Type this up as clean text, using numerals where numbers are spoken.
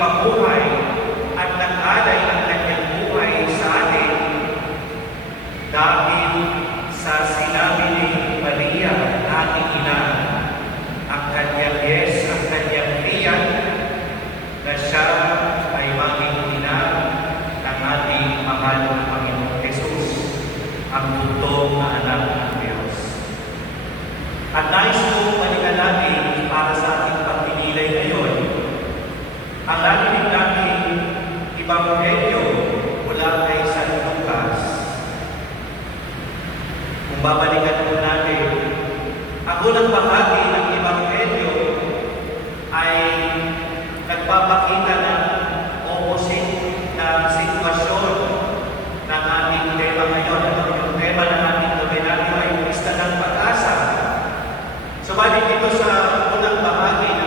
pabuhay at nag-alay ang kanyang buhay sa atin dahil sa sinabi ni Maria, ating ina, ang kanyang ang kanyang tiyan na siya ay maging ina ng ating mahal na Panginoong Jesus, ang buntong na anak ng Diyos. At nais kong natin para sa ating pagpinilay ngayon, ang narinig nating Ebanghelyo mula kay San Lucas. Kung babalikan po natin, ang unang bahagi ng Ebanghelyo ay nagpapakita ng opposite na sitwasyon ng ating tema ngayon. Yung tema ng ating nobenaryo ay Pista ng Pag-asa. Subalit ito sa unang bahagi